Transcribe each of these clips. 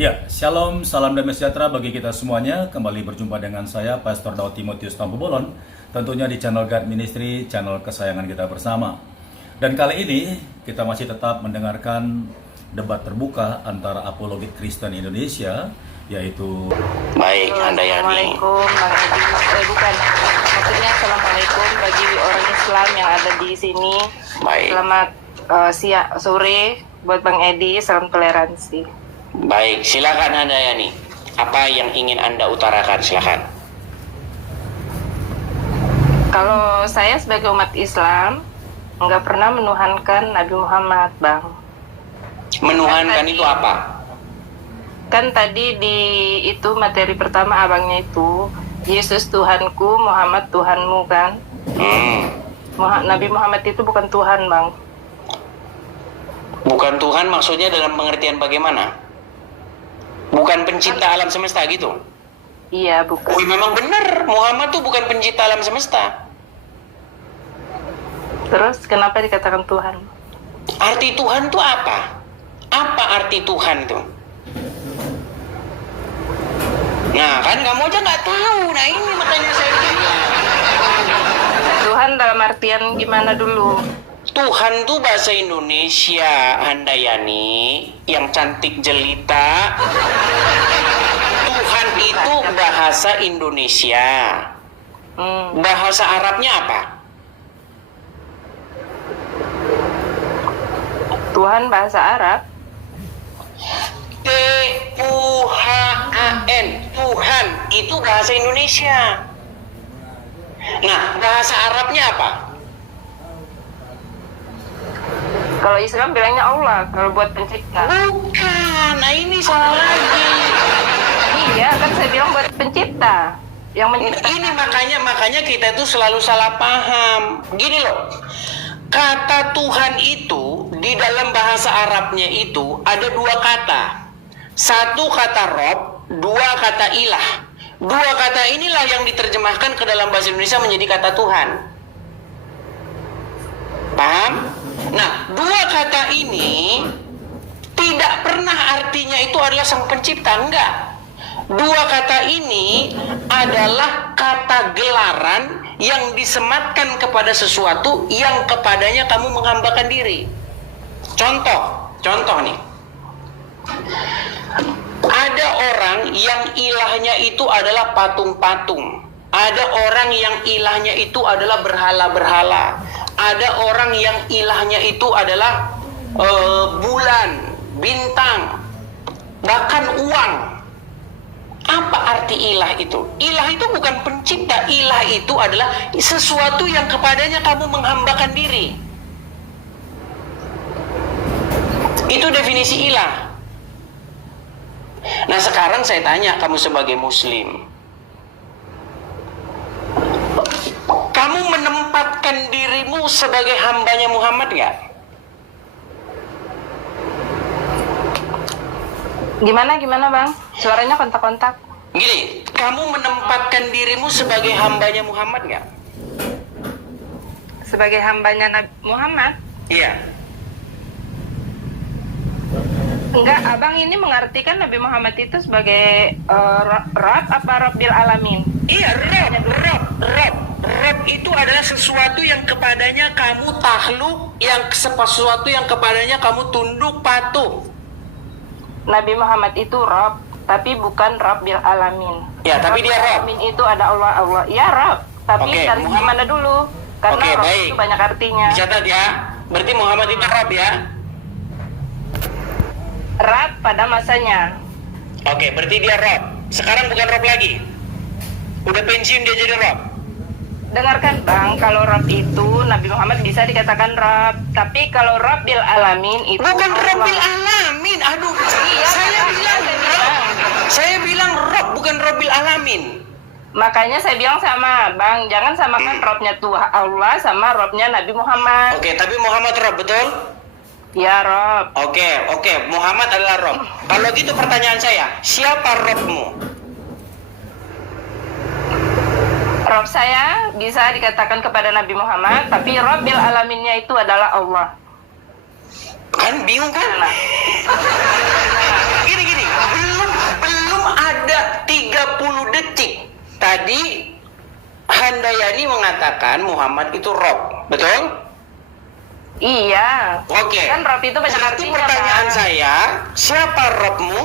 Ya, shalom, salam damai sejahtera bagi kita semuanya. Kembali berjumpa dengan saya, Pastor Daud Timotius Tambubolon, tentunya di channel God Ministry, channel kesayangan kita bersama. Dan kali ini kita masih tetap mendengarkan debat terbuka antara apologit Kristen Indonesia, yaitu Baik, Handayani. Assalamualaikum Bang Edi. Bukan. Maksudnya Assalamualaikum bagi orang Islam yang ada di sini. Baik. Selamat sore buat Bang Edi. Salam toleransi. Baik, silakan Handayani. Apa yang ingin Anda utarakan? Silakan. Kalau saya sebagai umat Islam nggak pernah menuhankan Nabi Muhammad, Bang. Menuhankan itu apa? Kan tadi di itu materi pertama abangnya itu Yesus Tuhanku, Muhammad Tuhanmu kan. Nabi Muhammad itu bukan Tuhan, Bang. Bukan Tuhan maksudnya dalam pengertian bagaimana? Bukan pencipta alam semesta gitu? Iya, bukan. Oh, memang benar. Muhammad tuh bukan pencipta alam semesta. Terus kenapa dikatakan Tuhan? Arti Tuhan tuh apa? Apa arti Tuhan tuh? Nah, kan kamu aja nggak tahu. Nah, ini makanya saya bilang. Tuhan dalam artian gimana dulu? Tuhan tuh bahasa Indonesia, Handayani, yang cantik jelita. Tuhan itu bahasa Indonesia. Bahasa Arabnya apa? Tuhan bahasa Arab. Tuhan. Tuhan itu bahasa Indonesia. Nah, bahasa Arabnya apa? Kalau Islam bilangnya Allah, kalau buat pencipta. Bukan, nah ini salah lagi. Iya, kan saya bilang buat pencipta. Yang mencipta. Ini makanya kita itu selalu salah paham. Gini loh, kata Tuhan itu di dalam bahasa Arabnya itu ada dua kata. Satu kata Rob, dua kata ilah. Dua kata inilah yang diterjemahkan ke dalam bahasa Indonesia menjadi kata Tuhan. Paham? Nah, dua kata ini tidak pernah artinya itu adalah sang pencipta, enggak. Dua kata ini adalah kata gelaran yang disematkan kepada sesuatu yang kepadanya kamu menghambakan diri. Contoh nih. Ada orang yang ilahnya itu adalah patung-patung. Ada orang yang ilahnya itu adalah berhala-berhala. Ada orang yang ilahnya itu adalah bulan, bintang, bahkan uang. Apa arti ilah itu? Ilah itu bukan pencipta. Ilah itu adalah sesuatu yang kepadanya kamu menghambakan diri. Itu definisi ilah. Nah, sekarang saya tanya kamu sebagai muslim, kamu menempatkan dirimu sebagai hambanya Muhammad nggak? Gimana Bang? Suaranya kontak-kontak. Gini, kamu menempatkan dirimu sebagai hambanya Muhammad nggak? Sebagai hambanya Nabi Muhammad? Iya. Enggak, Abang ini mengartikan Nabi Muhammad itu sebagai Rabb apa Rabbil Alamin? Iya, Rob itu adalah sesuatu yang kepadanya kamu takluk, yang sesuatu yang kepadanya kamu tunduk patuh. Nabi Muhammad itu Rabb, tapi bukan Rabbil Alamin. Ya, tapi dia Rabb. Alamin itu ada Allah. Ya Rabb, tapi Oke, dari mana dulu? Karena Oke, Rabb baik. itu banyak artinya. Dicatat ya. Berarti Muhammad itu Rabb ya. Rabb pada masanya. Oke, berarti dia Rabb. Sekarang bukan Rabb lagi. Udah pensiun dia jadi Rabb. Dengarkan Bang, kalau Rabb itu Nabi Muhammad bisa dikatakan Rabb, tapi kalau Rabbil Alamin itu Bukan Allah. Rabbil Alamin. Aduh, Iya, saya bilang Rabb, bukan Rabbil Alamin. Makanya saya bilang sama Bang, jangan samakan Rabbnya Tuhan Allah sama Rabbnya Nabi Muhammad. Oke, tapi Muhammad Rabb, betul? Ya Rabb. Oke, Muhammad adalah Rabb. Kalau gitu pertanyaan saya, siapa Rabbmu? Rabb saya bisa dikatakan kepada Nabi Muhammad, tapi Rabbil Alaminnya itu adalah Allah. Kan bingung kan? Gini, Handayani mengatakan Muhammad itu Rob, betul? Iya. Oke. Kan Rob itu banyak Berarti artinya, pertanyaan Bang. saya, siapa Robmu?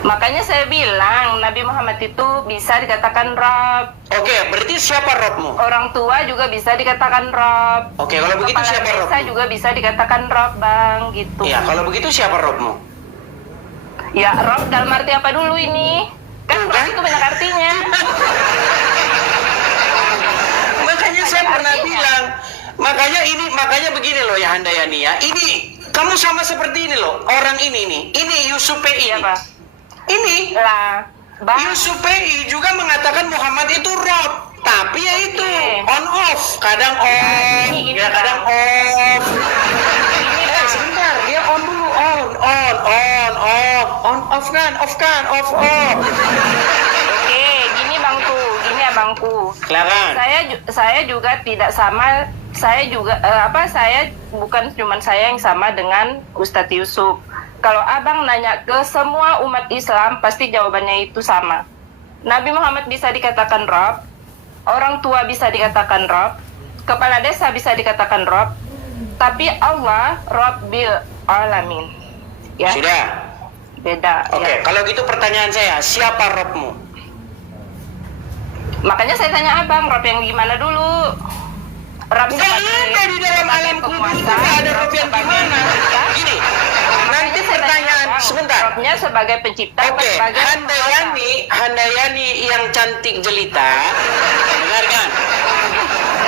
Makanya saya bilang Nabi Muhammad itu bisa dikatakan Rob. Oke, berarti siapa Robmu? Orang tua juga bisa dikatakan Rob. Oke, kalau begitu Kepala siapa desa Robmu? juga bisa dikatakan Rob, Bang, gitu. Ya, kalau begitu siapa Robmu? Ya, Rob dalam arti apa dulu ini? Kan Rob itu banyak artinya. Makanya saya Banyak pernah artinya. bilang, makanya begini loh ya Handayani ya. Ini kamu sama seperti ini loh, orang ini Yusuf PI. Iya, Pak. Ini Lah, Bang. Yusuf PI juga mengatakan Muhammad itu Rob, tapi ya itu Oke. on off, kadang on, Ini, ya kadang off. Sebentar, dia on dulu, on, off kan, off. Oke, gini gini abangku. Silakan. Saya juga tidak sama. Saya juga saya bukan cuma saya yang sama dengan Ustadz Yusuf. Kalau abang nanya ke semua umat Islam, pasti jawabannya itu sama. Nabi Muhammad bisa dikatakan Rob, orang tua bisa dikatakan Rob, kepala desa bisa dikatakan Rob, tapi Allah Rabbil Alamin. Ya, Sudah. beda. Oke, Ya. kalau gitu pertanyaan saya, siapa Robmu? Makanya saya tanya abang, Rob yang gimana dulu? Rob Nggak ada di dalam alam kubur itu, nggak ada Rob yang gimana. Gini, nanti pertanyaan, sebentar. Robnya sebagai pencipta, Oke, sebagai Handayani yang cantik jelita, dengarkan.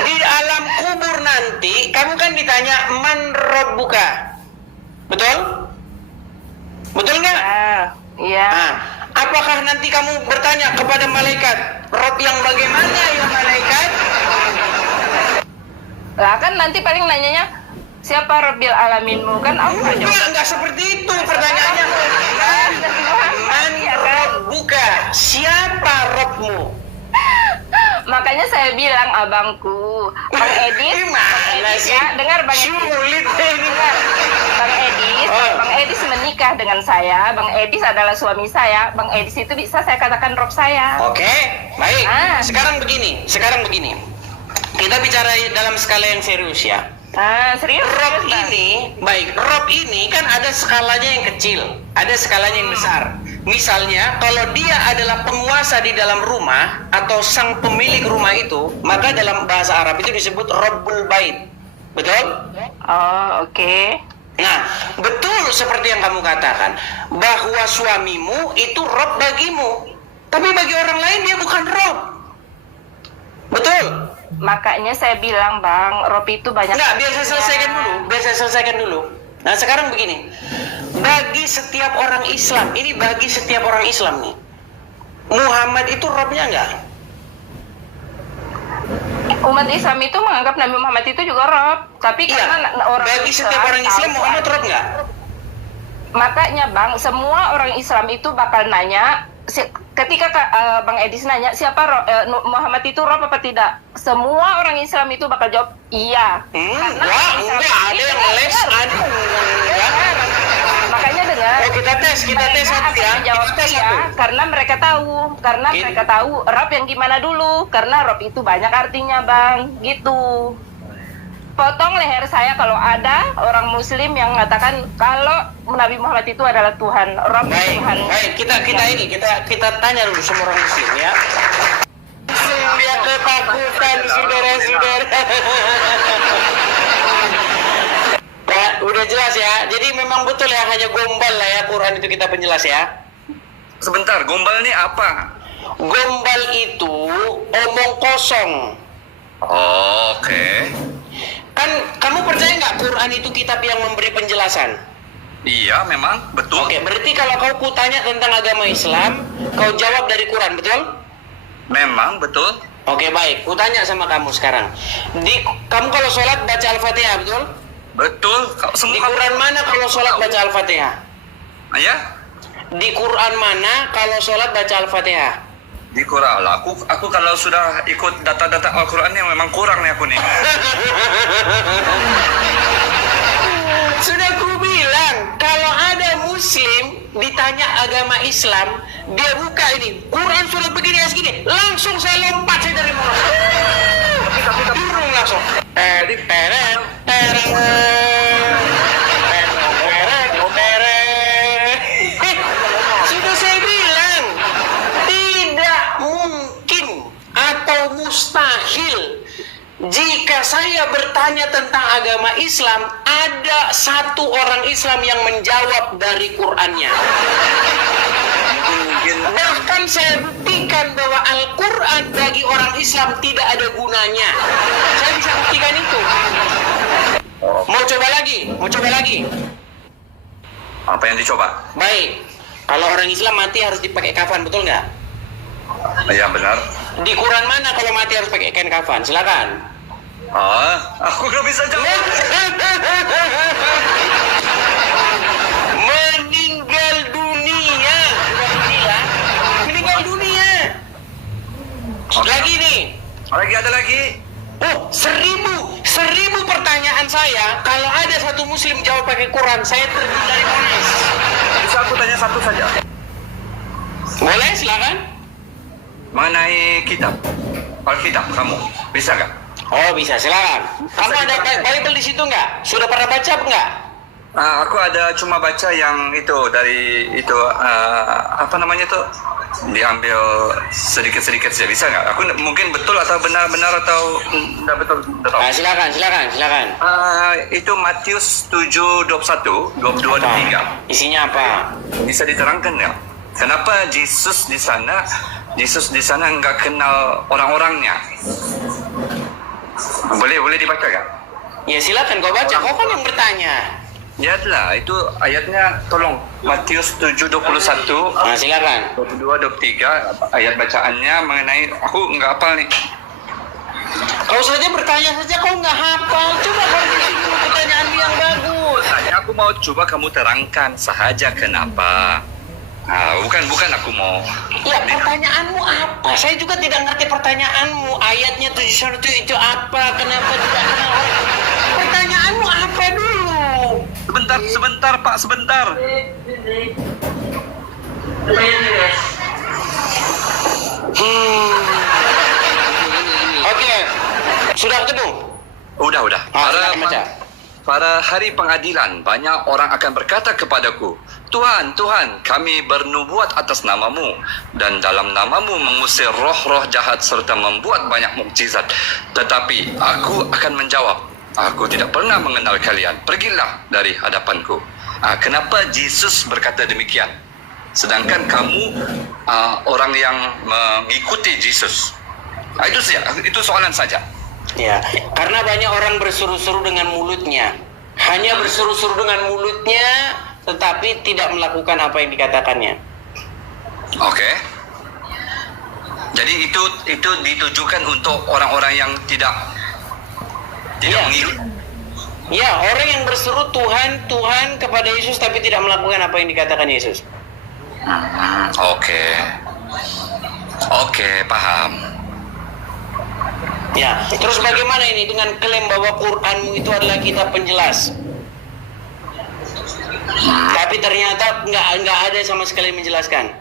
Di alam kubur nanti, kamu kan ditanya man Rabbuka, betul? Betul nggak? Iya. Nah, apakah nanti kamu bertanya kepada malaikat, Rob yang bagaimana ya malaikat? Lah kan nanti paling nanyanya siapa Rabbil Alaminmu kan Allah Enggak seperti itu pertanyaannya. Man Rabbuka, siapa Robmu? Makanya saya bilang abangku, Bang Edis, Gimana sih? ya, dengar Bang Edis. Sulit ini. Dengar. Bang Edis, Oh. Bang Edis menikah dengan saya. Bang Edis adalah suami saya. Bang Edis itu bisa saya katakan Rob saya. Oke, baik. Ah. Sekarang begini. Kita bicara dalam skala yang serius ya. Serius? Rob serius, Bang? Rob ini kan ada skalanya yang kecil, ada skalanya yang besar. Misalnya, kalau dia adalah penguasa di dalam rumah atau sang pemilik rumah itu, maka dalam bahasa Arab itu disebut Rabbul Bait. Betul? Oh, oke. Nah, betul seperti yang kamu katakan, bahwa suamimu itu Rob bagimu. Tapi bagi orang lain dia bukan Rob. Betul? Makanya saya bilang, Bang, Rob itu banyak. Enggak, biar saya selesaikan dulu. Nah, sekarang begini. Bagi setiap orang Islam nih, Muhammad itu Robnya enggak? Umat Islam itu menganggap Nabi Muhammad itu juga Rob, tapi Iya. karena orang Bagi setiap orang Islam tahu Muhammad Rob enggak? Makanya Bang, semua orang Islam itu bakal nanya ketika Bang Edis nanya siapa Muhammad itu Rob apa tidak, semua orang Islam itu bakal jawab iya. Karena Wah, orang Islam enggak ada yang les, ada enggak. Makanya dengar. Oh, kita tes Mereka satu akan ya. menjawab Kita tes iya, satu. karena mereka tahu Rob yang gimana dulu, karena Rob itu banyak artinya Bang, gitu. Potong leher saya kalau ada orang Muslim yang mengatakan kalau Nabi Muhammad itu adalah Tuhan, Rob Tuhan. Baik, kita tanya dulu semua orang Muslim ya. Dia ketakutan saudara-saudara. Ya, udah jelas ya. Jadi memang betul ya, hanya gombal lah ya Quran itu kita penjelas ya. Sebentar, gombal ini apa? Gombal itu omong kosong. Oh, oke. Kan kamu percaya nggak Quran itu kitab yang memberi penjelasan? Iya, memang betul. Oke, berarti kalau kau kutanya tentang agama Islam, kau jawab dari Quran, betul? Memang betul. Oke, baik. Kutanya sama kamu sekarang. Kamu kalau sholat baca Al-Fatihah, betul? Betul. Di Quran mana kalau sholat baca Al-Fatihah? Ya? Di Quran mana kalau sholat baca Al-Fatihah? Di Quran. Aku kalau sudah ikut data-data Al-Quran yang memang kurang nih aku nih. Sudah ku bilang, kalau ada muslim ditanya agama Islam, dia buka ini, Quran sudah begini segini, langsung saya lompat saya dari mulut. Turun langsung. Sudah saya bilang, tidak mungkin atau mustahil jika saya bertanya tentang agama Islam, ada satu orang Islam yang menjawab dari Qur'annya. Bahkan saya buktikan bahwa Al-Quran bagi orang Islam tidak ada gunanya. Saya bisa buktikan itu. Mau coba lagi? Mau coba lagi? Apa yang dicoba? Baik. Kalau orang Islam mati harus dipakai kafan, betul nggak? Ya benar. Di Quran mana kalau mati harus pakai kain kafan? Silakan. Aku nggak bisa jawab. Meninggal dunia. Meninggal dunia. Lagi nih. Lagi ada lagi. Oh, seribu pertanyaan saya. Kalau ada satu muslim jawab pakai Quran, saya terjun dari Monas. Bisa aku tanya satu saja? Boleh, silakan. Mengenai kitab, Alkitab kamu bisa nggak? Oh, bisa, silakan. Kamu ada Bible di situ nggak? Sudah pernah baca nggak? Aku ada cuma baca yang itu dari itu apa namanya itu diambil sedikit-sedikit saja, bisa nggak? Aku mungkin betul atau benar atau tidak betul. Silakan. Itu Matius 7:21, 22 dan 3. Isinya apa? Bisa diterangkan ya? Kenapa Yesus di sana nggak kenal orang-orangnya? Boleh dibaca nggak? Ya silakan kau baca. Kau kan yang bertanya. Lihatlah, itu ayatnya, tolong. Matius 7:21. Silakan. 22, 23 ayat bacaannya mengenai, aku nggak hafal nih. Kau saja bertanya saja, kau nggak hafal. Coba kau bikin pertanyaan yang bagus. Aku mau coba kamu terangkan sahaja kenapa. Bukan aku mau. Ya, pertanyaanmu apa? Saya juga tidak ngerti pertanyaanmu. Ayatnya 71 itu apa? Kenapa tidak kenal orang? Pertanyaanmu apa dulu? Sebentar Pak, sebentar. Oke. Sudah ketemu? Udah. Silakan baca. Pada hari pengadilan, banyak orang akan berkata kepadaku, Tuhan, kami bernubuat atas namamu, dan dalam namamu mengusir roh-roh jahat serta membuat banyak mukjizat. Tetapi aku akan menjawab, aku tidak pernah mengenal kalian, pergilah dari hadapanku. Kenapa Yesus berkata demikian? Sedangkan kamu orang yang mengikuti Yesus. Itu soalan saja. Ya, karena banyak orang berseru-seru dengan mulutnya. Hanya berseru-seru dengan mulutnya, tetapi tidak melakukan apa yang dikatakannya. Oke. Jadi itu ditujukan untuk orang-orang yang tidak mengikuti. Ya, orang yang berseru Tuhan kepada Yesus tapi tidak melakukan apa yang dikatakan Yesus. Oke, paham. Ya, terus bagaimana ini dengan klaim bahwa Quranmu itu adalah kitab penjelas? Tapi ternyata nggak ada sama sekali yang menjelaskan.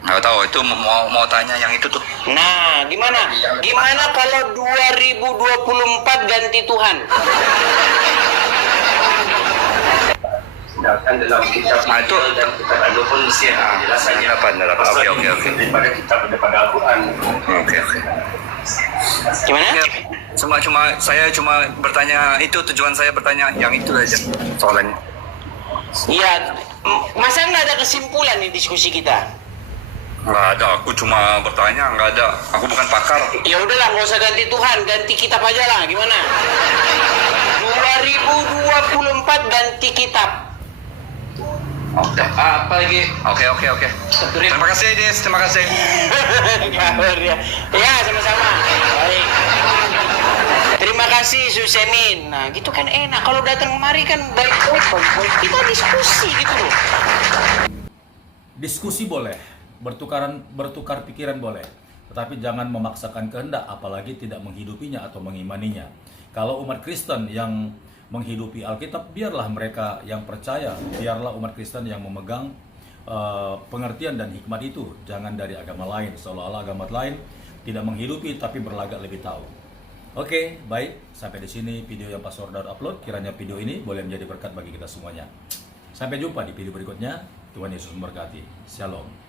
Nggak tahu, itu mau tanya yang itu tuh. Nah, gimana kalau 2024 ganti Tuhan? Sedangkan dalam kitab itu dan kitab Al-Quran pun mesti ada penjelasannya. Oke. Daripada kitab daripada Al-Quran. Oke. Gimana? Ya, saya cuma bertanya, itu tujuan saya bertanya yang itu aja soalannya. Iya, masa nggak ada kesimpulan nih diskusi kita? Nggak ada, aku cuma bertanya, nggak ada. Aku bukan pakar. Ya udahlah, nggak usah ganti Tuhan, ganti kitab aja lah. Gimana? 2024 ganti kitab. Oke. Apa lagi? Oke. Terima kasih, Des. Terima kasih. Ya, sama-sama. Baik. Terima kasih, Susemin. Nah, gitu kan enak. Kalau datang kemari kan baik-baik. Kita diskusi gitu loh. Diskusi boleh, bertukar pikiran boleh, tetapi jangan memaksakan kehendak, apalagi tidak menghidupinya atau mengimaninya. Kalau umat Kristen yang menghidupi Alkitab, biarlah mereka yang percaya, biarlah umat Kristen yang memegang pengertian dan hikmat itu, jangan dari agama lain, seolah-olah agama lain tidak menghidupi tapi berlagak lebih tahu. Oke, baik, sampai di sini video yang Pastor Daud upload. Kiranya video ini boleh menjadi berkat bagi kita semuanya. Sampai jumpa di video berikutnya. Tuhan Yesus memberkati. Shalom.